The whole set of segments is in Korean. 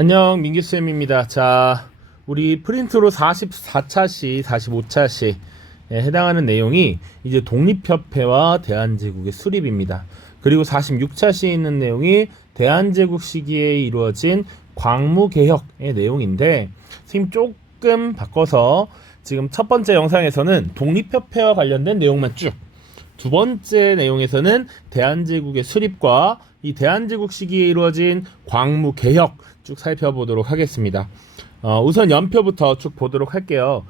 안녕, 민규쌤입니다. 자, 우리 프린트로 44차시, 45차시에 해당하는 내용이 이제 독립협회와 대한제국의 수립입니다. 그리고 46차시에 있는 내용이 대한제국 시기에 이루어진 광무개혁의 내용인데, 선생님 조금 바꿔서 지금 첫 번째 영상에서는 독립협회와 관련된 내용만 쭉, 두 번째 내용에서는 대한제국의 수립과 이 대한제국 시기에 이루어진 광무개혁 쭉 살펴보도록 하겠습니다. 우선 연표부터 쭉 보도록 할게요.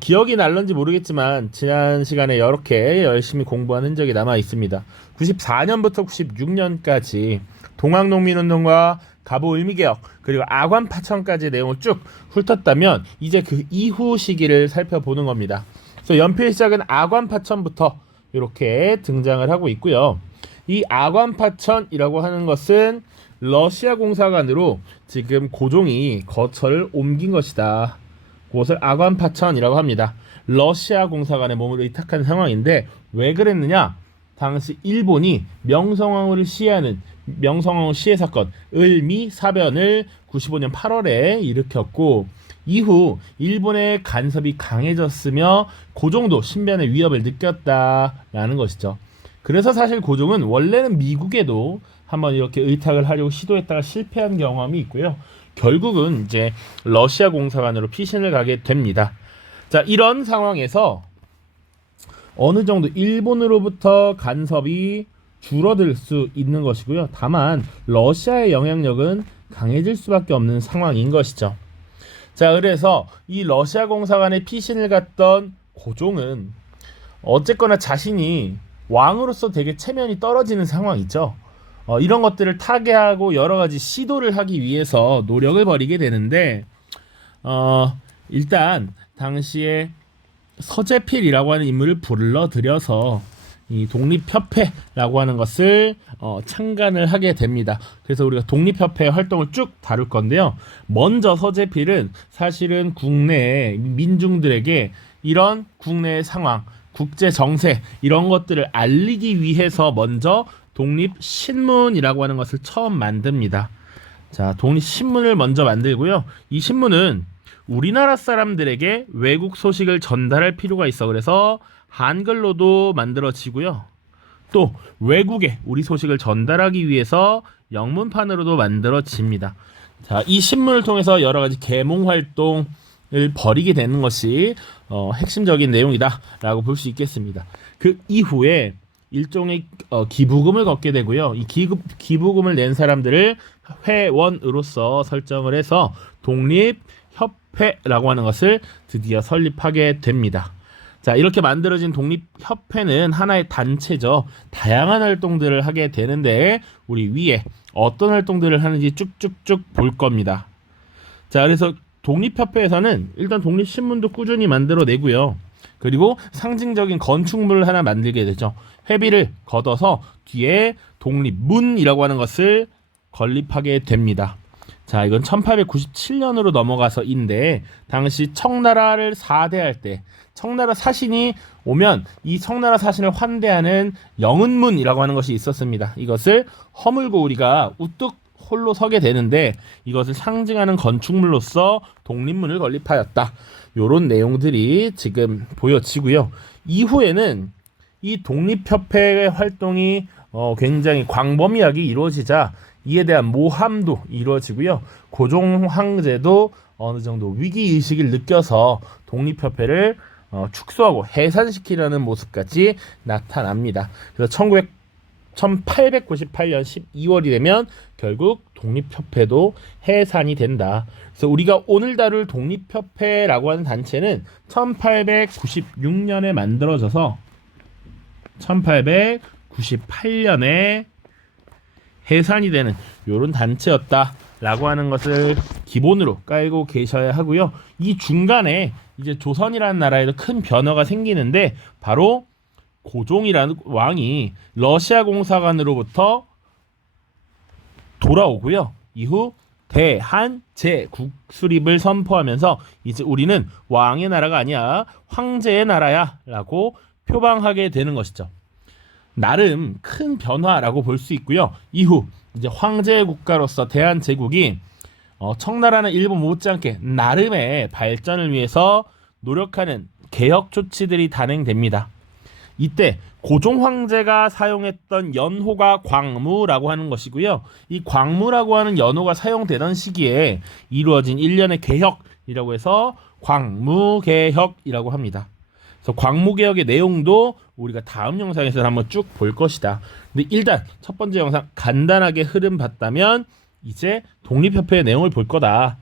기억이 날런지 모르겠지만 지난 시간에 이렇게 열심히 공부한 흔적이 남아 있습니다. 94년부터 96년까지 동학농민운동과 갑오을미개혁 그리고 아관파천까지 내용을 쭉 훑었다면 이제 그 이후 시기를 살펴보는 겁니다. 그래서 연표의 시작은 아관파천부터 이렇게 등장을 하고 있고요. 이 아관파천이라고 하는 것은 러시아 공사관으로 지금 고종이 거처를 옮긴 것이다. 그것을 아관파천이라고 합니다. 러시아 공사관에 몸을 의탁한 상황인데 왜 그랬느냐? 당시 일본이 명성황후를 시해하는 명성황후 시해 사건 을미사변을 95년 8월에 일으켰고 이후 일본의 간섭이 강해졌으며 고종도 신변의 위협을 느꼈다라는 것이죠. 그래서 사실 고종은 원래는 미국에도 한번 이렇게 의탁을 하려고 시도했다가 실패한 경험이 있고요. 결국은 이제 러시아 공사관으로 피신을 가게 됩니다. 자, 이런 상황에서 어느 정도 일본으로부터 간섭이 줄어들 수 있는 것이고요. 다만 러시아의 영향력은 강해질 수밖에 없는 상황인 것이죠. 자, 그래서 이 러시아 공사관에 피신을 갔던 고종은 어쨌거나 자신이 왕으로서 되게 체면이 떨어지는 상황이죠. 이런 것들을 타개하고 여러 가지 시도를 하기 위해서 노력을 벌이게 되는데 일단 당시에 서재필이라고 하는 인물을 불러들여서 이 독립협회라고 하는 것을 창간을 하게 됩니다. 그래서 우리가 독립협회 활동을 쭉 다룰 건데요. 먼저 서재필은 사실은 국내의 민중들에게 이런 국내의 상황, 국제 정세 이런 것들을 알리기 위해서 먼저 독립신문이라고 하는 것을 처음 만듭니다. 자, 독립신문을 먼저 만들고요. 이 신문은 우리나라 사람들에게 외국 소식을 전달할 필요가 있어. 그래서 한글로도 만들어지고요. 또 외국에 우리 소식을 전달하기 위해서 영문판으로도 만들어집니다. 자, 이 신문을 통해서 여러 가지 계몽 활동을 벌이게 되는 것이 핵심적인 내용이다라고 볼 수 있겠습니다. 그 이후에 일종의 기부금을 걷게 되고요. 이 기부금을 낸 사람들을 회원으로서 설정을 해서 독립협회라고 하는 것을 드디어 설립하게 됩니다. 자, 이렇게 만들어진 독립협회는 하나의 단체죠. 다양한 활동들을 하게 되는데 우리 위에 어떤 활동들을 하는지 쭉쭉쭉 볼 겁니다. 자, 그래서 독립협회에서는 일단 독립신문도 꾸준히 만들어내고요. 그리고 상징적인 건축물을 하나 만들게 되죠. 회비를 걷어서 뒤에 독립문이라고 하는 것을 건립하게 됩니다. 자, 이건 1897년으로 넘어가서인데 당시 청나라를 사대할 때 청나라 사신이 오면 이 청나라 사신을 환대하는 영은문이라고 하는 것이 있었습니다. 이것을 허물고 우리가 우뚝 홀로 서게 되는데 이것을 상징하는 건축물로서 독립문을 건립하였다. 요런 내용들이 지금 보여지고요. 이후에는 이 독립협회의 활동이 굉장히 광범위하게 이루어지자 이에 대한 모함도 이루어지고요. 고종 황제도 어느 정도 위기의식을 느껴서 독립협회를 축소하고 해산시키려는 모습까지 나타납니다. 그래서 1898년 12월이 되면 결국 독립협회도 해산이 된다. 그래서 우리가 오늘 다룰 독립협회라고 하는 단체는 1896년에 만들어져서 1898년에 해산이 되는 이런 단체였다라고 하는 것을 기본으로 깔고 계셔야 하고요. 이 중간에 이제 조선이라는 나라에도 큰 변화가 생기는데 바로 고종이라는 왕이 러시아 공사관으로부터 돌아오고요. 이후 대한제국 수립을 선포하면서 이제 우리는 왕의 나라가 아니야 황제의 나라야 라고 표방하게 되는 것이죠. 나름 큰 변화라고 볼 수 있고요. 이후 이제 황제의 국가로서 대한제국이 청나라는 일본 못지않게 나름의 발전을 위해서 노력하는 개혁 조치들이 단행됩니다. 이때 고종 황제가 사용했던 연호가 광무라고 하는 것이고요. 이 광무라고 하는 연호가 사용되던 시기에 이루어진 일련의 개혁이라고 해서 광무개혁이라고 합니다. 그래서 광무개혁의 내용도 우리가 다음 영상에서 한번 쭉 볼 것이다. 근데 일단 첫 번째 영상 간단하게 흐름 봤다면 이제 독립협회의 내용을 볼 거다.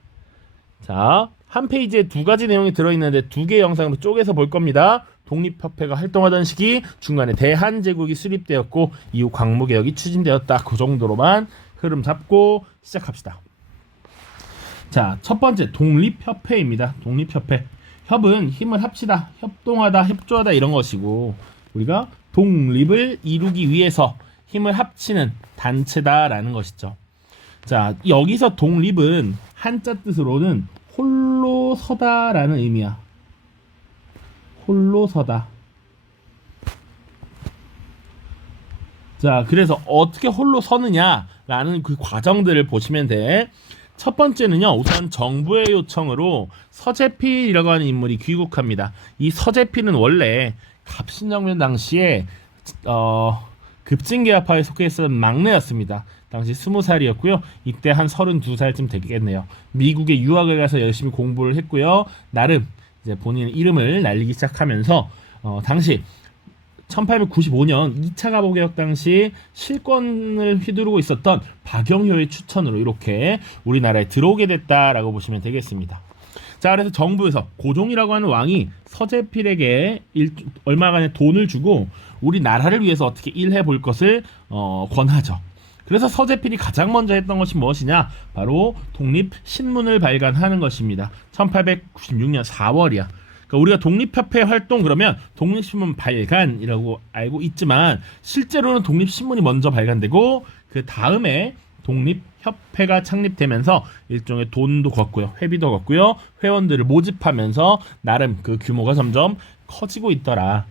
자, 한 페이지에 두 가지 내용이 들어있는데 두 개의 영상으로 쪼개서 볼 겁니다. 독립협회가 활동하던 시기, 중간에 대한제국이 수립되었고 이후 광무개혁이 추진되었다. 그 정도로만 흐름 잡고 시작합시다. 자, 첫 번째 독립협회입니다. 독립협회. 협은 힘을 합치다, 협동하다, 협조하다 이런 것이고 우리가 독립을 이루기 위해서 힘을 합치는 단체다라는 것이죠. 자, 여기서 독립은 한자 뜻으로는 홀로 서다라는 의미야. 홀로 서다. 자, 그래서 어떻게 홀로 서느냐라는 그 과정들을 보시면 돼. 첫 번째는요, 우선 정부의 요청으로 서재필이라고 하는 인물이 귀국합니다. 이 서재필은 원래 갑신정변 당시에 급진계파에 속해 있었던 막내였습니다. 당시 20살이었고요. 이때 한 32살쯤 되겠네요. 미국에 유학을 가서 열심히 공부를 했고요. 나름 이제 본인의 이름을 날리기 시작하면서 당시 1895년 2차 갑오개혁 당시 실권을 휘두르고 있었던 박영효의 추천으로 이렇게 우리나라에 들어오게 됐다라고 보시면 되겠습니다. 자, 그래서 정부에서 고종이라고 하는 왕이 서재필에게 얼마간의 돈을 주고 우리나라를 위해서 어떻게 일해 볼 것을 권하죠. 그래서 서재필이 가장 먼저 했던 것이 무엇이냐? 바로 독립신문을 발간하는 것입니다. 1896년 4월이야. 그러니까 우리가 독립협회 활동 그러면 독립신문 발간이라고 알고 있지만 실제로는 독립신문이 먼저 발간되고 그 다음에 독립협회가 창립되면서 일종의 돈도 걷고요. 회비도 걷고요. 회원들을 모집하면서 나름 그 규모가 점점 커지고 있더라.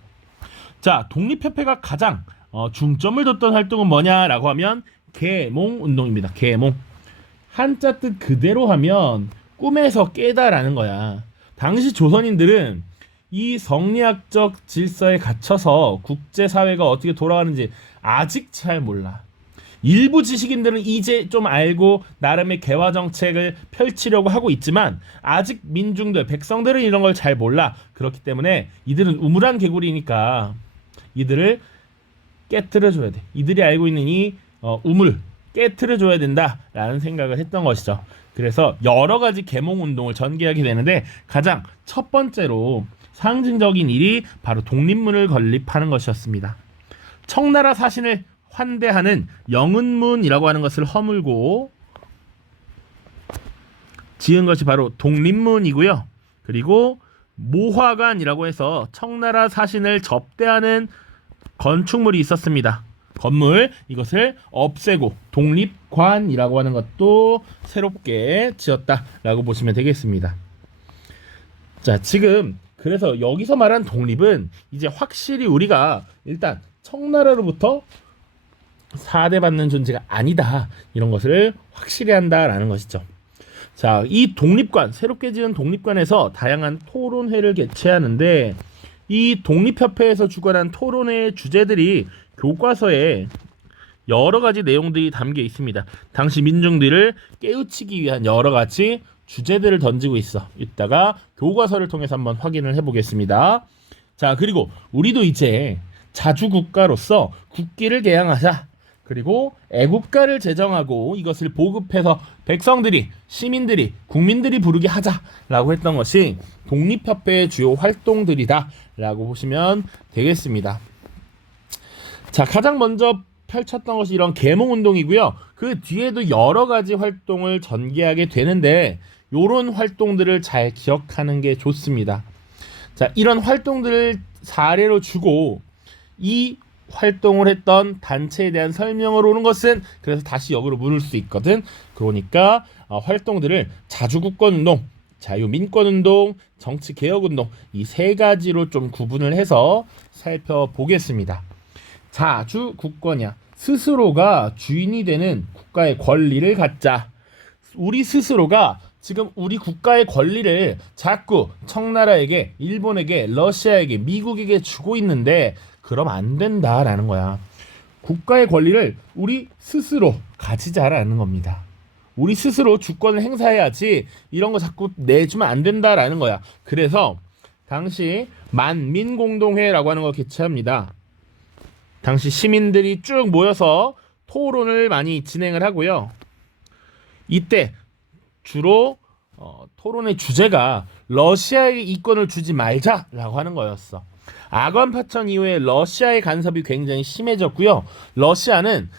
자, 독립협회가 가장 중점을 뒀던 활동은 뭐냐라고 하면 계몽운동입니다. 계몽. 한자 뜻 그대로 하면 꿈에서 깨다라는 거야. 당시 조선인들은 이 성리학적 질서에 갇혀서 국제사회가 어떻게 돌아가는지 아직 잘 몰라. 일부 지식인들은 이제 좀 알고 나름의 개화 정책을 펼치려고 하고 있지만 아직 민중들, 백성들은 이런 걸 잘 몰라. 그렇기 때문에 이들은 우물안 개구리니까 이들을 깨트려줘야 돼. 이들이 알고 있는 이 우물 깨트려줘야 된다라는 생각을 했던 것이죠. 그래서 여러 가지 계몽운동을 전개하게 되는데 가장 첫 번째로 상징적인 일이 바로 독립문을 건립하는 것이었습니다. 청나라 사신을 환대하는 영은문이라고 하는 것을 허물고 지은 것이 바로 독립문이고요. 그리고 모화관이라고 해서 청나라 사신을 접대하는 건축물이 있었습니다. 건물 이것을 없애고 독립관이라고 하는 것도 새롭게 지었다라고 보시면 되겠습니다. 자, 지금 그래서 여기서 말한 독립은 이제 확실히 우리가 일단 청나라로부터 사대받는 존재가 아니다 이런 것을 확실히 한다라는 것이죠. 자, 이 독립관 새롭게 지은 독립관에서 다양한 토론회를 개최하는데 이 독립협회에서 주관한 토론회의 주제들이 교과서에 여러 가지 내용들이 담겨 있습니다. 당시 민중들을 깨우치기 위한 여러 가지 주제들을 던지고 있어. 이따가 교과서를 통해서 한번 확인을 해보겠습니다. 자, 그리고 우리도 이제 자주국가로서 국기를 개양하자. 그리고 애국가를 제정하고 이것을 보급해서 백성들이, 시민들이, 국민들이 부르게 하자라고 했던 것이 독립협회의 주요 활동들이다라고 보시면 되겠습니다. 자, 가장 먼저 펼쳤던 것이 이런 계몽운동이고요. 그 뒤에도 여러 가지 활동을 전개하게 되는데 이런 활동들을 잘 기억하는 게 좋습니다. 자, 이런 활동들을 사례로 주고 이 활동을 했던 단체에 대한 설명을 오는 것은 그래서 다시 역으로 물을 수 있거든. 그러니까 활동들을 자주국권운동, 자유민권운동, 정치개혁운동 이 세 가지로 좀 구분을 해서 살펴보겠습니다. 자주국권이야. 스스로가 주인이 되는 국가의 권리를 갖자. 우리 스스로가 지금 우리 국가의 권리를 자꾸 청나라에게, 일본에게, 러시아에게, 미국에게 주고 있는데 그럼 안 된다라는 거야. 국가의 권리를 우리 스스로 가지자라는 겁니다. 우리 스스로 주권을 행사해야지 이런 거 자꾸 내주면 안 된다라는 거야. 그래서 당시 만민공동회라고 하는 걸 개최합니다. 당시 시민들이 쭉 모여서 토론을 많이 진행을 하고요. 이때 주로 토론의 주제가 러시아에게 이권을 주지 말자라고 하는 거였어. 아관 파천 이후에 러시아의 간섭이 굉장히 심해졌고요. 러시아는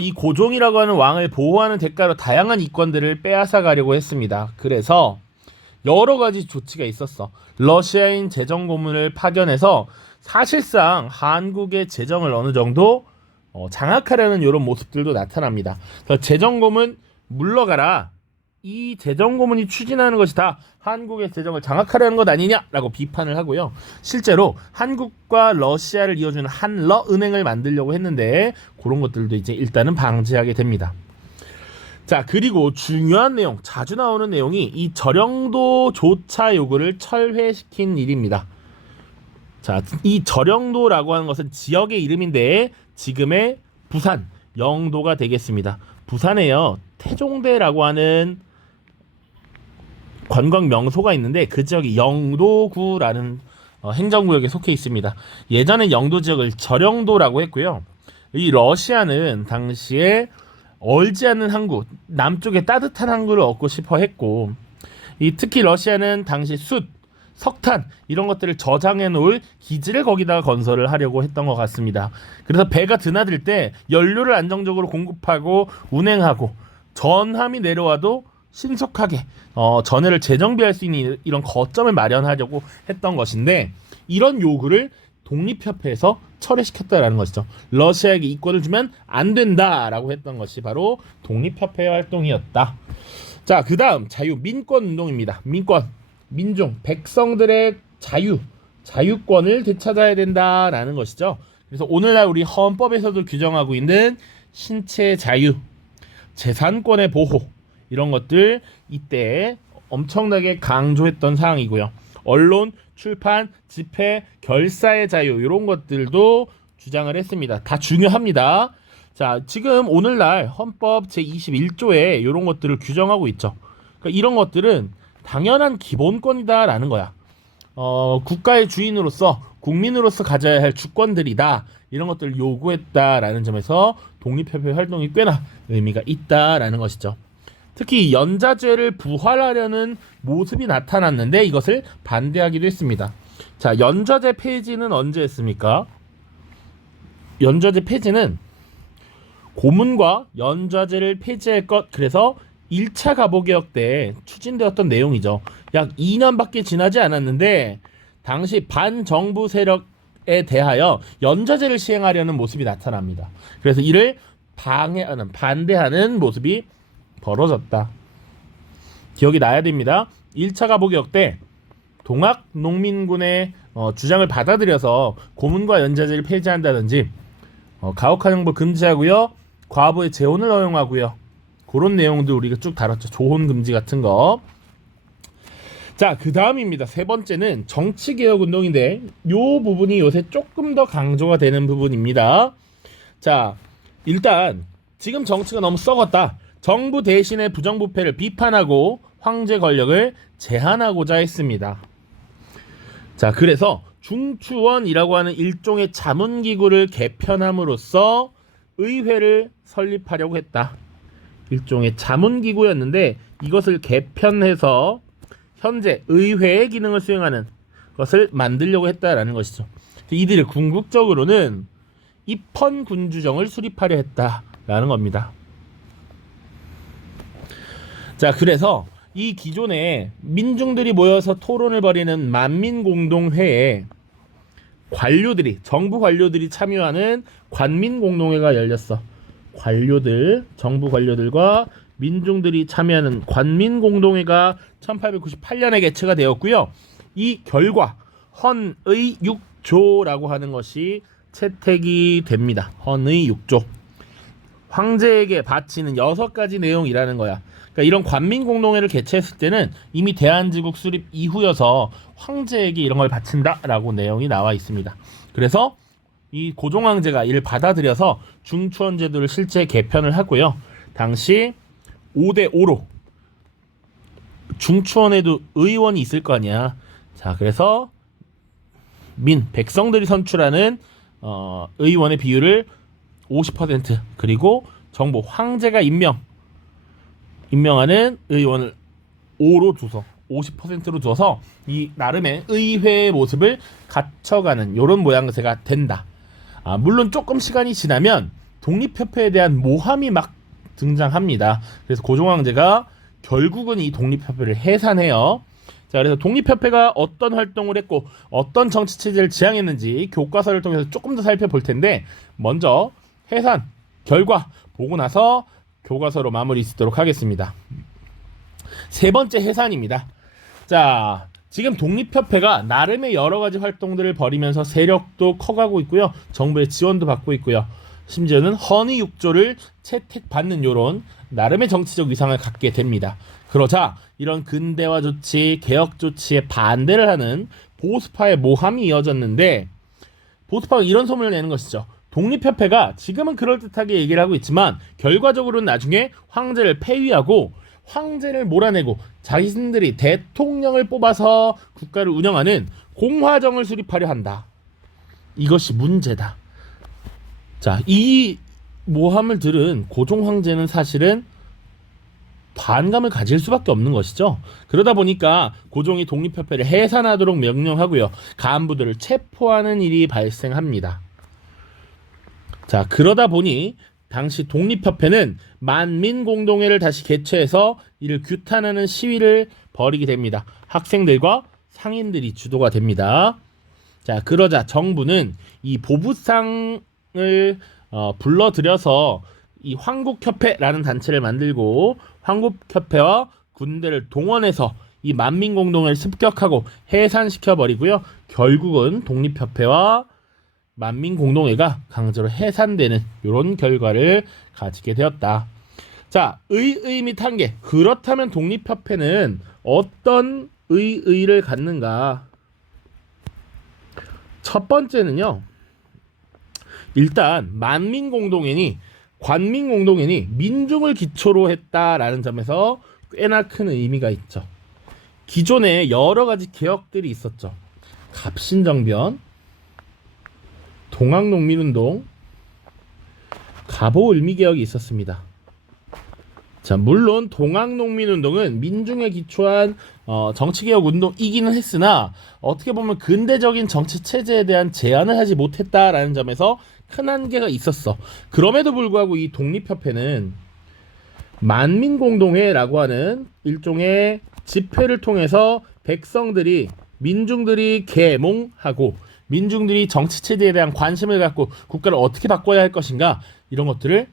이 고종이라고 하는 왕을 보호하는 대가로 다양한 이권들을 빼앗아 가려고 했습니다. 그래서 여러 가지 조치가 있었어. 러시아인 재정 고문을 파견해서 사실상 한국의 재정을 어느 정도 장악하려는 이런 모습들도 나타납니다. 그래서 재정 고문 물러가라. 이 재정 고문이 추진하는 것이 다 한국의 재정을 장악하려는 것 아니냐라고 비판을 하고요. 실제로 한국과 러시아를 이어주는 한러은행을 만들려고 했는데 그런 것들도 이제 일단은 방지하게 됩니다. 자, 그리고 중요한 내용, 자주 나오는 내용이 이 저령도 조차 요구를 철회시킨 일입니다. 자, 이 저령도라고 하는 것은 지역의 이름인데 지금의 부산, 영도가 되겠습니다. 부산에요, 태종대라고 하는 관광 명소가 있는데 그 지역이 영도구라는 행정구역에 속해 있습니다. 예전에 영도 지역을 저령도라고 했고요. 이 러시아는 당시에 얼지 않는 항구, 남쪽에 따뜻한 항구를 얻고 싶어 했고, 특히 러시아는 당시 숯, 석탄 이런 것들을 저장해 놓을 기지를 거기다가 건설을 하려고 했던 것 같습니다. 그래서 배가 드나들 때 연료를 안정적으로 공급하고 운행하고 전함이 내려와도 신속하게 전해를 재정비할 수 있는 이런 거점을 마련하려고 했던 것인데, 이런 요구를 독립협회에서 철회시켰다라는 것이죠. 러시아에게 이권을 주면 안 된다라고 했던 것이 바로 독립협회 활동이었다. 자, 그 다음 자유민권운동입니다. 민권, 민중, 백성들의 자유권을 되찾아야 된다라는 것이죠. 그래서 오늘날 우리 헌법에서도 규정하고 있는 신체 자유, 재산권의 보호 이런 것들 이때 엄청나게 강조했던 사항이고요. 언론, 출판, 집회, 결사의 자유 이런 것들도 주장을 했습니다. 다 중요합니다. 자, 지금 오늘날 헌법 제21조에 이런 것들을 규정하고 있죠. 그러니까 이런 것들은 당연한 기본권이다라는 거야. 국가의 주인으로서, 국민으로서 가져야 할 주권들이다. 이런 것들을 요구했다라는 점에서 독립협회 활동이 꽤나 의미가 있다라는 것이죠. 특히 연좌제를 부활하려는 모습이 나타났는데 이것을 반대하기도 했습니다. 자, 연좌제 폐지는 언제 했습니까? 연좌제 폐지는 고문과 연좌제를 폐지할 것, 그래서 1차 갑오개혁 때 추진되었던 내용이죠. 약 2년밖에 지나지 않았는데 당시 반정부 세력에 대하여 연좌제를 시행하려는 모습이 나타납니다. 그래서 이를 반대하는 모습이 벌어졌다. 기억이 나야 됩니다. 1차 갑오개혁 때 동학농민군의 주장을 받아들여서 고문과 연좌제를 폐지한다든지 가혹한 금지하고요, 과부의 재혼을 허용하고요, 그런 내용도 우리가 쭉 다뤘죠. 조혼 금지 같은 거. 자, 그 다음입니다. 세 번째는 정치개혁 운동인데 이 부분이 요새 조금 더 강조가 되는 부분입니다. 자, 일단 지금 정치가 너무 썩었다. 정부 대신의 부정부패를 비판하고 황제 권력을 제한하고자 했습니다. 자, 그래서 중추원이라고 하는 일종의 자문기구를 개편함으로써 의회를 설립하려고 했다. 일종의 자문기구였는데 이것을 개편해서 현재 의회의 기능을 수행하는 것을 만들려고 했다라는 것이죠. 이들이 궁극적으로는 입헌군주정을 수립하려 했다라는 겁니다. 자, 그래서 이 기존에 민중들이 모여서 토론을 벌이는 만민공동회에 관료들이, 정부 관료들이 참여하는 관민공동회가 열렸어. 관료들, 정부 관료들과 민중들이 참여하는 관민공동회가 1898년에 개최가 되었고요. 이 결과 헌의 6조라고 하는 것이 채택이 됩니다. 헌의 6조. 황제에게 바치는 6가지 내용이라는 거야. 그러니까 이런 관민공동회를 개최했을 때는 이미 대한제국 수립 이후여서 황제에게 이런 걸 바친다라고 내용이 나와 있습니다. 그래서 이 고종황제가 이를 받아들여서 중추원제도를 실제 개편을 하고요. 당시 5대5로 중추원에도 의원이 있을 거 아니야. 자, 그래서 백성들이 선출하는 의원의 비율을 50% 그리고 정부 황제가 임명하는 의원을 5로 두서 50%로 두어서 이 나름의 의회의 모습을 갖춰가는 이런 모양새가 된다. 물론 조금 시간이 지나면 독립협회에 대한 모함이 막 등장합니다. 그래서 고종황제가 결국은 이 독립협회를 해산해요. 자, 그래서 독립협회가 어떤 활동을 했고 어떤 정치체제를 지향했는지 교과서를 통해서 조금 더 살펴볼 텐데, 먼저 해산 결과 보고 나서 교과서로 마무리 짓도록 하겠습니다. 세 번째 해산입니다. 자, 지금 독립협회가 나름의 여러 가지 활동들을 벌이면서 세력도 커가고 있고요. 정부의 지원도 받고 있고요. 심지어는 헌의 6조를 채택받는 요런 나름의 정치적 위상을 갖게 됩니다. 그러자 이런 근대화 조치, 개혁 조치에 반대를 하는 보수파의 모함이 이어졌는데, 보수파가 이런 소문을 내는 것이죠. 독립협회가 지금은 그럴듯하게 얘기를 하고 있지만 결과적으로는 나중에 황제를 폐위하고 황제를 몰아내고 자신들이 대통령을 뽑아서 국가를 운영하는 공화정을 수립하려 한다. 이것이 문제다. 자, 이 모함을 들은 고종 황제는 사실은 반감을 가질 수밖에 없는 것이죠. 그러다 보니까 고종이 독립협회를 해산하도록 명령하고요. 간부들을 체포하는 일이 발생합니다. 자, 그러다 보니 당시 독립협회는 만민공동회를 다시 개최해서 이를 규탄하는 시위를 벌이게 됩니다. 학생들과 상인들이 주도가 됩니다. 자, 그러자 정부는 이 보부상을 불러들여서 이 황국협회라는 단체를 만들고 황국협회와 군대를 동원해서 이 만민공동회를 습격하고 해산시켜 버리고요. 결국은 독립협회와 만민공동회가 강제로 해산되는 이런 결과를 가지게 되었다. 자, 의의 및 한계. 그렇다면 독립협회는 어떤 의의를 갖는가? 첫 번째는요, 일단 만민공동회니 관민공동회니 민중을 기초로 했다라는 점에서 꽤나 큰 의미가 있죠. 기존에 여러 가지 개혁들이 있었죠. 갑신정변, 동학농민운동, 갑오을미개혁이 있었습니다. 자, 물론 동학농민운동은 민중에 기초한 정치개혁 운동이기는 했으나 어떻게 보면 근대적인 정치체제에 대한 제안을 하지 못했다라는 점에서 큰 한계가 있었어. 그럼에도 불구하고 이 독립협회는 만민공동회라고 하는 일종의 집회를 통해서 민중들이 계몽하고 민중들이 정치체제에 대한 관심을 갖고 국가를 어떻게 바꿔야 할 것인가, 이런 것들을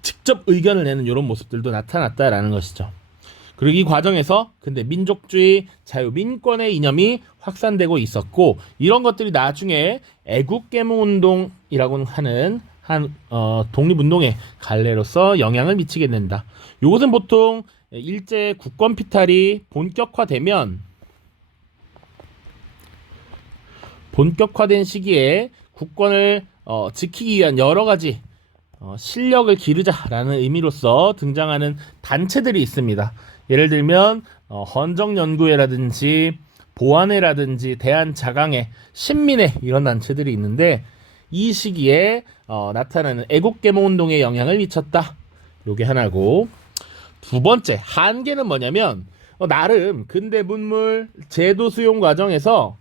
직접 의견을 내는 이런 모습들도 나타났다라는 것이죠. 그리고 이 과정에서 근데 민족주의, 자유민권의 이념이 확산되고 있었고, 이런 것들이 나중에 애국계몽운동이라고 하는 독립운동의 갈래로서 영향을 미치게 된다. 이것은 보통 일제 국권피탈이 본격화된 시기에 국권을 지키기 위한 여러 가지 실력을 기르자라는 의미로서 등장하는 단체들이 있습니다. 예를 들면 헌정연구회라든지 보안회라든지 대한자강회, 신민회, 이런 단체들이 있는데, 이 시기에 나타나는 애국계몽운동에 영향을 미쳤다. 요게 하나고, 두 번째 한계는 뭐냐면 나름 근대 문물 제도 수용 과정에서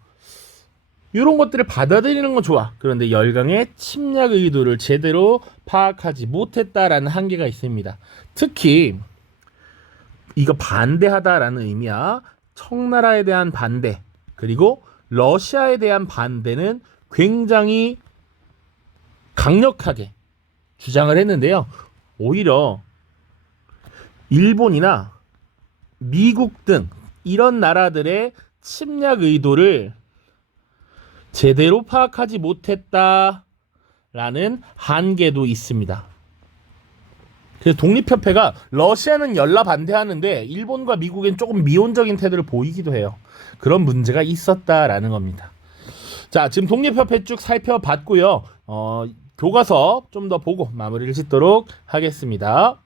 이런 것들을 받아들이는 건 좋아. 그런데 열강의 침략 의도를 제대로 파악하지 못했다라는 한계가 있습니다. 특히 이거 반대하다라는 의미야. 청나라에 대한 반대, 그리고 러시아에 대한 반대는 굉장히 강력하게 주장을 했는데요. 오히려 일본이나 미국 등 이런 나라들의 침략 의도를 제대로 파악하지 못했다라는 한계도 있습니다. 그래서 독립협회가 러시아는 열라 반대하는데 일본과 미국엔 조금 미온적인 태도를 보이기도 해요. 그런 문제가 있었다라는 겁니다. 자, 지금 독립협회 쭉 살펴봤고요. 교과서 좀 더 보고 마무리를 짓도록 하겠습니다.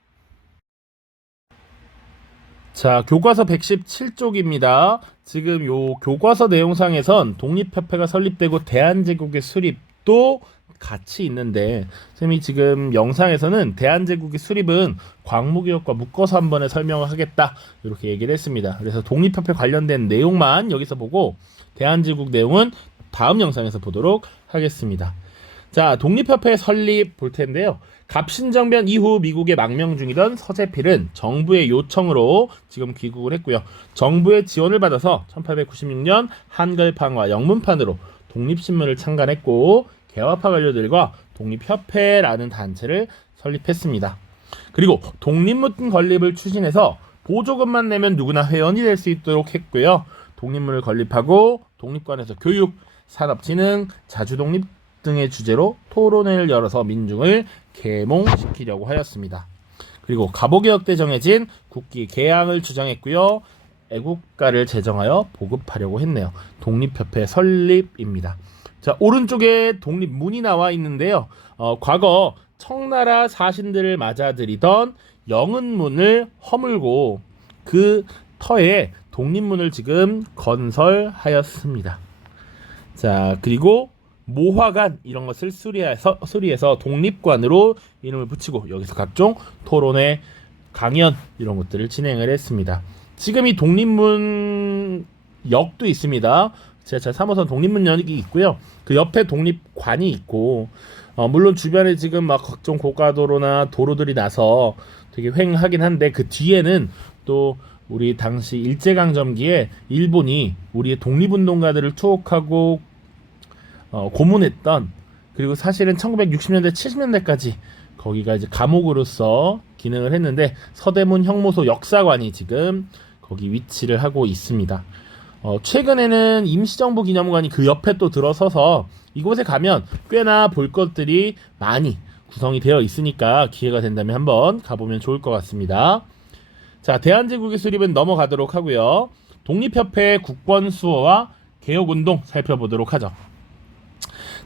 자, 교과서 117쪽입니다. 지금 요 교과서 내용상에선 독립협회가 설립되고 대한제국의 수립도 같이 있는데, 쌤이 지금 영상에서는 대한제국의 수립은 광무개혁과 묶어서 한 번에 설명을 하겠다 이렇게 얘기를 했습니다. 그래서 독립협회 관련된 내용만 여기서 보고 대한제국 내용은 다음 영상에서 보도록 하겠습니다. 자, 독립협회 설립 볼 텐데요. 갑신정변 이후 미국에 망명 중이던 서재필은 정부의 요청으로 지금 귀국을 했고요. 정부의 지원을 받아서 1896년 한글판과 영문판으로 독립신문을 창간했고, 개화파 관료들과 독립협회라는 단체를 설립했습니다. 그리고 독립문 건립을 추진해서 보조금만 내면 누구나 회원이 될 수 있도록 했고요. 독립문을 건립하고 독립관에서 교육, 산업진흥, 자주독립 등의 주제로 토론회를 열어서 민중을 계몽시키려고 하였습니다. 그리고 갑오개혁 때 정해진 국기 개항을 주장했고요. 애국가를 제정하여 보급하려고 했네요. 독립협회 설립입니다. 자, 오른쪽에 독립문이 나와 있는데요. 과거 청나라 사신들을 맞아들이던 영은문을 허물고 그 터에 독립문을 지금 건설하였습니다. 자, 그리고 모화관 이런 것을 수리해서 독립관으로 이름을 붙이고 여기서 각종 토론회, 강연 이런 것들을 진행을 했습니다. 지금 이 독립문 역도 있습니다. 지하철 3호선 독립문역이 있고요. 그 옆에 독립관이 있고, 물론 주변에 지금 막 각종 고가도로나 도로들이 나서 되게 휑하긴 한데, 그 뒤에는 또 우리 당시 일제강점기에 일본이 우리의 독립운동가들을 투옥하고 고문했던, 그리고 사실은 1960년대 70년대까지 거기가 이제 감옥으로서 기능을 했는데, 서대문 형무소 역사관이 지금 거기 위치를 하고 있습니다. 최근에는 임시정부 기념관이 그 옆에 또 들어서서 이곳에 가면 꽤나 볼 것들이 많이 구성이 되어 있으니까 기회가 된다면 한번 가보면 좋을 것 같습니다. 자, 대한제국의 수립은 넘어가도록 하고요. 독립협회 국권수호와 개혁운동 살펴보도록 하죠.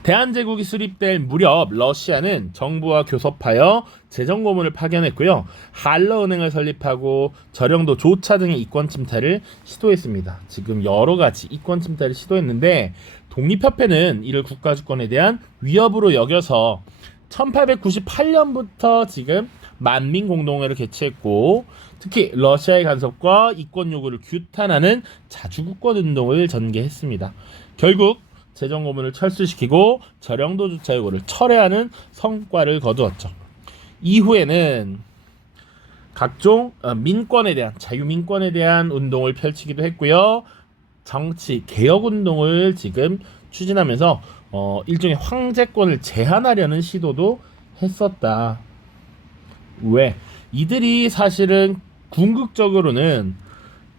대한제국이 수립될 무렵 러시아는 정부와 교섭하여 재정고문을 파견했고요. 한러은행을 설립하고 저령도 조차 등의 이권 침탈을 시도했습니다. 지금 여러 가지 이권 침탈을 시도했는데, 독립협회는 이를 국가주권에 대한 위협으로 여겨서 1898년부터 지금 만민공동회를 개최했고, 특히 러시아의 간섭과 이권 요구를 규탄하는 자주국권운동을 전개했습니다. 결국 재정고문을 철수시키고 저령도 주차 요구를 철회하는 성과를 거두었죠. 이후에는 각종 민권에 대한, 자유민권에 대한 운동을 펼치기도 했고요. 정치 개혁 운동을 지금 추진하면서 일종의 황제권을 제한하려는 시도도 했었다. 왜? 이들이 사실은 궁극적으로는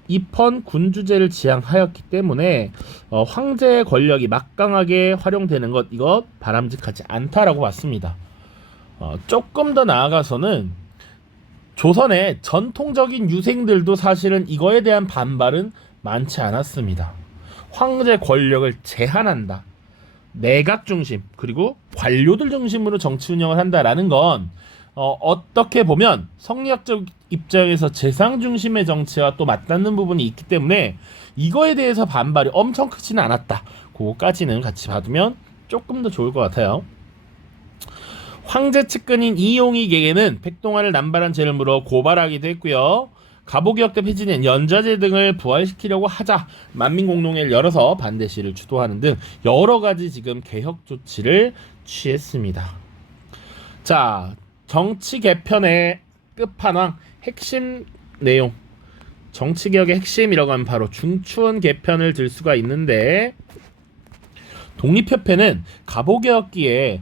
입헌 군주제를 지향하였기 때문에 황제의 권력이 막강하게 활용되는 것, 이것 바람직하지 않다라고 봤습니다. 조금 더 나아가서는 조선의 전통적인 유생들도 사실은 이거에 대한 반발은 많지 않았습니다. 황제 권력을 제한한다, 내각 중심, 그리고 관료들 중심으로 정치 운영을 한다라는 건 어떻게 보면 성리학적 입장에서 재상 중심의 정치와 또 맞닿는 부분이 있기 때문에 이거에 대해서 반발이 엄청 크지는 않았다. 그거까지는 같이 봐두면 조금 더 좋을 것 같아요. 황제 측근인 이용익에게는 백동환을 남발한 죄를 물어 고발하기도 했고요. 갑오개혁 때 폐지된 연좌제 등을 부활시키려고 하자 만민공동회를 열어서 반대 시위를 주도하는 등 여러 가지 지금 개혁 조치를 취했습니다. 자, 정치 개편의 끝판왕, 핵심 내용, 정치개혁의 핵심이라고 하면 바로 중추원 개편을 들 수가 있는데, 독립협회는 갑오개혁기에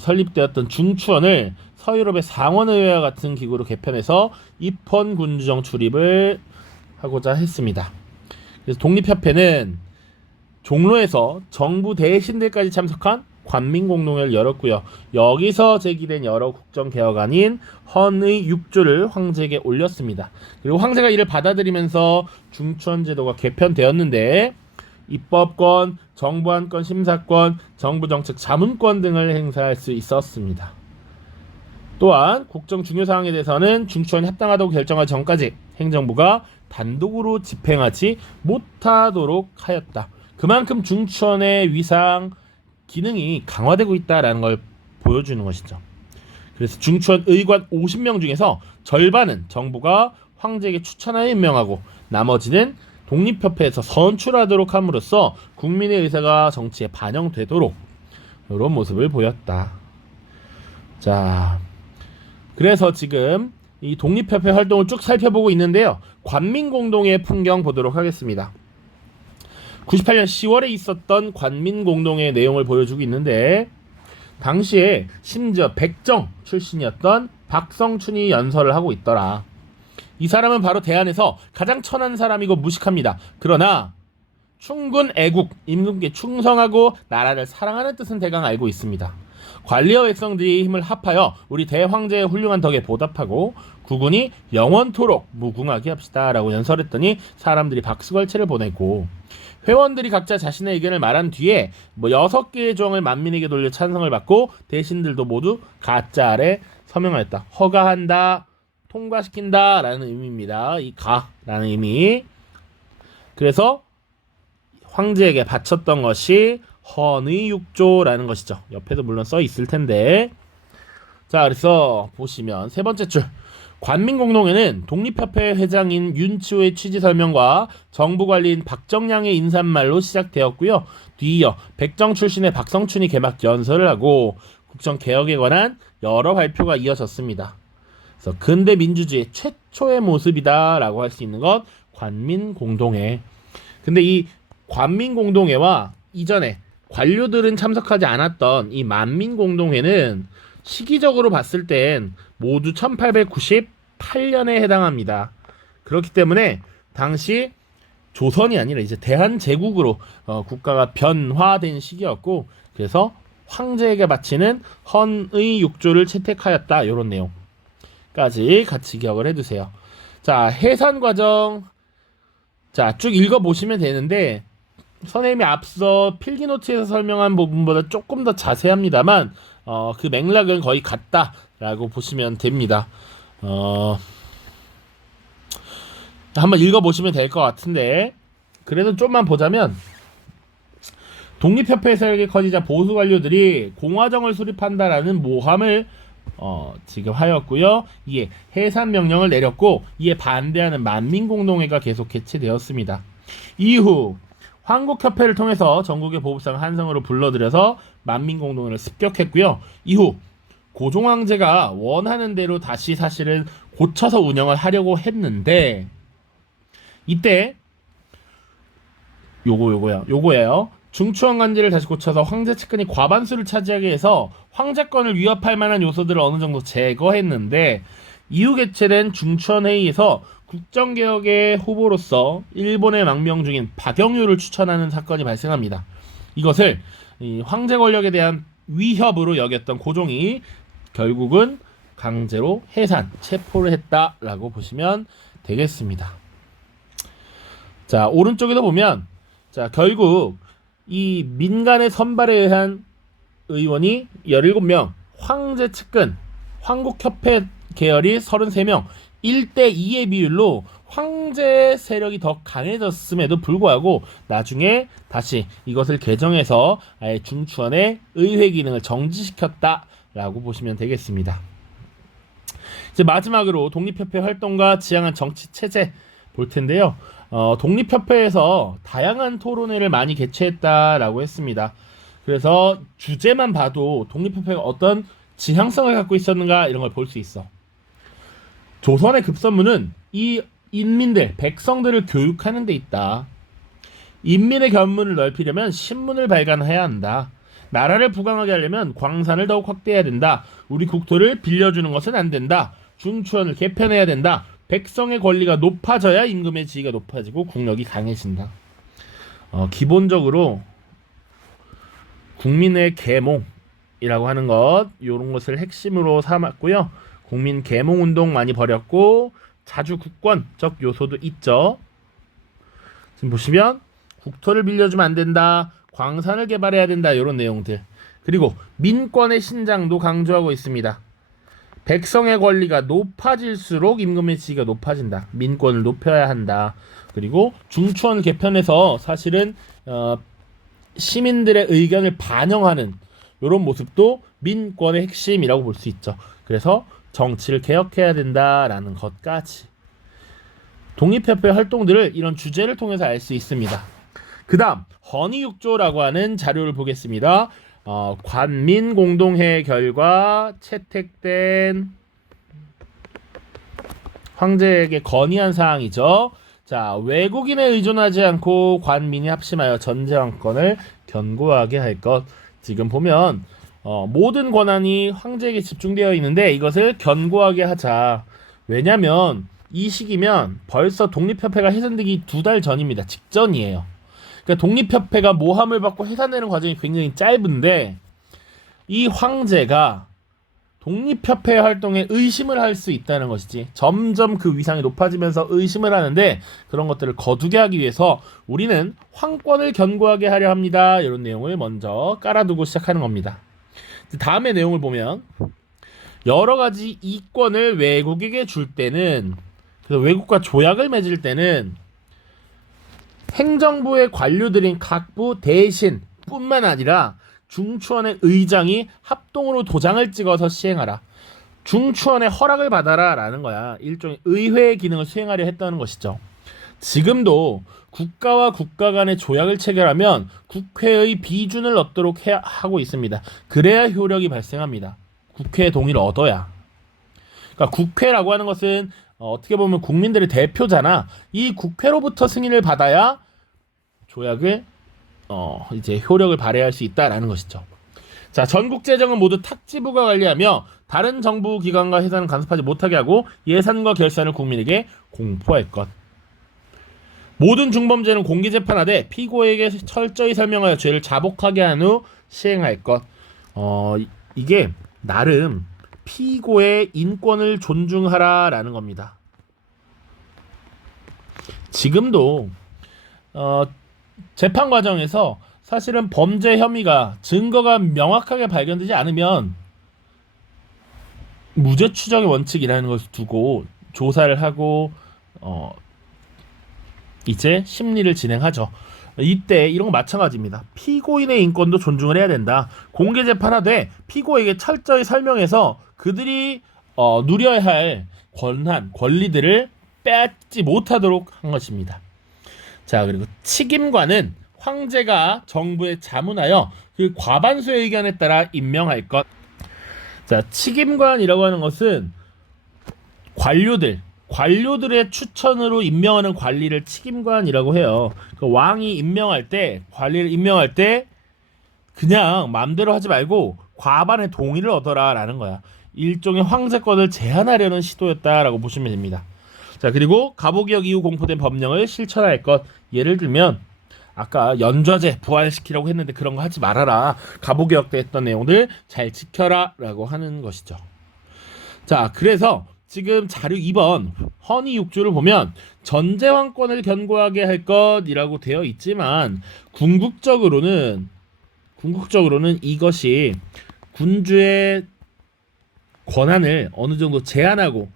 설립되었던 중추원을 서유럽의 상원의회와 같은 기구로 개편해서 입헌 군주정 출입을 하고자 했습니다. 그래서 독립협회는 종로에서 정부 대신들까지 참석한 관민공동회를 열었고요. 여기서 제기된 여러 국정개혁안인 헌의 6조를 황제에게 올렸습니다. 그리고 황제가 이를 받아들이면서 중추헌제도가 개편되었는데 입법권, 정부안건 심사권, 정부정책 자문권 등을 행사할 수 있었습니다. 또한 국정 중요 사항에 대해서는 중추헌이 합당하다고 결정하기 전까지 행정부가 단독으로 집행하지 못하도록 하였다. 그만큼 중추헌의 위상, 기능이 강화되고 있다라는 걸 보여주는 것이죠. 그래서 중추헌 의관 50명 중에서 절반은 정부가 황제에게 추천하여 임명하고 나머지는 독립협회에서 선출하도록 함으로써 국민의 의사가 정치에 반영되도록 이런 모습을 보였다. 자, 그래서 지금 이 독립협회 활동을 쭉 살펴보고 있는데요. 관민공동회 풍경 보도록 하겠습니다. 98년 10월에 있었던 관민공동회 내용을 보여주고 있는데 당시에 심지어 백정 출신이었던 박성춘이 연설을 하고 있더라. 이 사람은 바로 대한에서 가장 천한 사람이고 무식합니다. 그러나 충군 애국, 임금께 충성하고 나라를 사랑하는 뜻은 대강 알고 있습니다. 관리와 백성들이 힘을 합하여 우리 대황제의 훌륭한 덕에 보답하고 국군이 영원토록 무궁하게 합시다 라고 연설했더니 사람들이 박수갈채를 보내고 회원들이 각자 자신의 의견을 말한 뒤에 6개의 조항을 만민에게 돌려 찬성을 받고 대신들도 모두 가짜 아래 서명하였다. 허가한다, 통과시킨다 라는 의미입니다. 이 가라는 의미. 그래서 황제에게 바쳤던 것이 헌의 6조라는 것이죠. 옆에도 물론 써 있을 텐데. 자, 그래서 보시면 세 번째 줄 관민공동회는 독립협회 회장인 윤치호의 취지 설명과 정부관리인 박정량의 인사말로 시작되었고요. 뒤이어 백정 출신의 박성춘이 개막 연설을 하고 국정개혁에 관한 여러 발표가 이어졌습니다. 그래서 근대 민주주의 최초의 모습이다 라고 할 수 있는 것 관민공동회. 근데 이 관민공동회와 이전에 관료들은 참석하지 않았던 이 만민공동회는 시기적으로 봤을 땐 모두 1898년에 해당합니다. 그렇기 때문에 당시 조선이 아니라 이제 대한제국으로 국가가 변화된 시기였고 그래서 황제에게 바치는 헌의 6조를 채택하였다. 이런 내용까지 같이 기억을 해두세요. 자, 해산 과정 자, 쭉 읽어보시면 되는데 선생님이 앞서 필기노트에서 설명한 부분보다 조금 더 자세합니다만 그 맥락은 거의 같다라고 보시면 됩니다. 한번 읽어보시면 될 것 같은데 그래도 좀만 보자면 독립협회 세력이 커지자 보수 관료들이 공화정을 수립한다라는 모함을 지금 하였고요. 이에 해산 명령을 내렸고 이에 반대하는 만민공동회가 계속 개최되었습니다. 이후 황국협회를 통해서 전국의 보급상 한성으로 불러들여서 만민공동회를 습격했고요. 이후 고종황제가 원하는 대로 다시 사실은 고쳐서 운영을 하려고 했는데 이때 요거예요. 중추헌 관제를 다시 고쳐서 황제 측근이 과반수를 차지하게 해서 황제권을 위협할 만한 요소들을 어느 정도 제거했는데 이후 개최된 중추헌 회의에서 국정개혁의 후보로서 일본의 망명 중인 박영유를 추천하는 사건이 발생합니다. 이것을 황제 권력에 대한 위협으로 여겼던 고종이 결국은 강제로 해산, 체포를 했다라고 보시면 되겠습니다. 자, 오른쪽에도 보면 자, 결국 이 민간의 선발에 의한 의원이 17명, 황제 측근, 황국협회 계열이 33명, 1대2의 비율로 황제 세력이 더 강해졌음에도 불구하고 나중에 다시 이것을 개정해서 아예 중추헌의 의회 기능을 정지시켰다라고 보시면 되겠습니다. 이제 마지막으로 독립협회 활동과 지향한 정치 체제 볼 텐데요. 독립협회에서 다양한 토론회를 많이 개최했다라고 했습니다. 그래서 주제만 봐도 독립협회가 어떤 지향성을 갖고 있었는가 이런 걸 볼 수 있어. 조선의 급선무는 이 인민들, 백성들을 교육하는 데 있다. 인민의 견문을 넓히려면 신문을 발간해야 한다. 나라를 부강하게 하려면 광산을 더욱 확대해야 된다. 우리 국토를 빌려주는 것은 안 된다. 중추헌을 개편해야 된다. 백성의 권리가 높아져야 임금의 지위가 높아지고 국력이 강해진다. 기본적으로 국민의 계몽이라고 하는 것, 이런 것을 핵심으로 삼았고요. 국민 계몽 운동 많이 벌였고 자주 국권적 요소도 있죠. 지금 보시면 국토를 빌려주면 안 된다, 광산을 개발해야 된다, 이런 내용들. 그리고 민권의 신장도 강조하고 있습니다. 백성의 권리가 높아질수록 임금의 지위가 높아진다. 민권을 높여야 한다. 그리고 중추원 개편에서 사실은 시민들의 의견을 반영하는 이런 모습도 민권의 핵심이라고 볼 수 있죠. 그래서 정치를 개혁해야 된다라는 것까지 독립협회 활동들을 이런 주제를 통해서 알 수 있습니다. 그 다음 헌의육조라고 하는 자료를 보겠습니다. 관민공동회 결과 채택된 황제에게 건의한 사항이죠. 자, 외국인에 의존하지 않고 관민이 합심하여 전제왕권을 견고하게 할 것. 지금 보면 모든 권한이 황제에게 집중되어 있는데 이것을 견고하게 하자. 왜냐면 이 시기면 벌써 독립협회가 해산되기 2달 전입니다. 직전이에요. 그러니까 독립협회가 모함을 받고 해산되는 과정이 굉장히 짧은데 이 황제가 독립협회 활동에 의심을 할 수 있다는 것이지. 점점 그 위상이 높아지면서 의심을 하는데 그런 것들을 거두게 하기 위해서 우리는 황권을 견고하게 하려 합니다. 이런 내용을 먼저 깔아두고 시작하는 겁니다. 다음의 내용을 보면 여러 가지 이권을 외국에게 줄 때는, 그래서 외국과 조약을 맺을 때는 행정부의 관료들인 각부 대신 뿐만 아니라 중추원의 의장이 합동으로 도장을 찍어서 시행하라. 중추원의 허락을 받아라 라는 거야. 일종의 의회의 기능을 수행하려 했다는 것이죠. 지금도 국가와 국가 간의 조약을 체결하면 국회의 비준을 얻도록 하고 있습니다. 그래야 효력이 발생합니다. 국회의 동의를 얻어야. 그러니까 국회라고 하는 것은 어떻게 보면 국민들의 대표잖아. 이 국회로부터 승인을 받아야 조약을 이제 효력을 발휘할 수 있다라는 것이죠. 자, 전국 재정은 모두 탁지부가 관리하며 다른 정부 기관과 해산을 간섭하지 못하게 하고 예산과 결산을 국민에게 공포할 것. 모든 중범죄는 공개 재판하되 피고에게 철저히 설명하여 죄를 자복하게 한 후 시행할 것. 이게 나름 피고의 인권을 존중하라라는 겁니다. 지금도 재판 과정에서 사실은 범죄 혐의가 증거가 명확하게 발견되지 않으면 무죄 추정의 원칙이라는 것을 두고 조사를 하고 이제 심리를 진행하죠. 이때 이런 거 마찬가지입니다. 피고인의 인권도 존중을 해야 된다. 공개 재판하되 피고에게 철저히 설명해서 그들이 누려야 할 권한, 권리들을 빼앗지 못하도록 한 것입니다. 자, 그리고 책임관은 황제가 정부에 자문하여 그 과반수의 의견에 따라 임명할 것. 자, 책임관이라고 하는 것은 관료들의 추천으로 임명하는 관리를 책임관이라고 해요. 그 왕이 임명할 때, 관리를 임명할 때 그냥 마음대로 하지 말고 과반의 동의를 얻어라라는 거야. 일종의 황제권을 제한하려는 시도였다라고 보시면 됩니다. 자, 그리고 갑오개혁 이후 공포된 법령을 실천할 것. 예를 들면 아까 연좌제 부활시키라고 했는데 그런 거 하지 말아라. 갑오개혁 때 했던 내용들 잘 지켜라 라고 하는 것이죠. 자, 그래서 지금 자료 2번 헌의육조를 보면 전제왕권을 견고하게 할 것이라고 되어 있지만 궁극적으로는 이것이 군주의 권한을 어느 정도 제한하고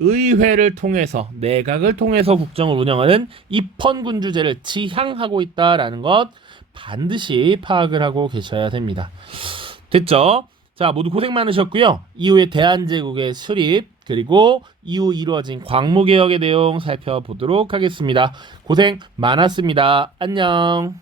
의회를 통해서, 내각을 통해서 국정을 운영하는 입헌군주제를 지향하고 있다라는 것 반드시 파악을 하고 계셔야 됩니다. 됐죠? 자, 모두 고생 많으셨고요. 이후에 대한제국의 수립, 그리고 이후 이루어진 광무개혁의 내용 살펴보도록 하겠습니다. 고생 많았습니다. 안녕.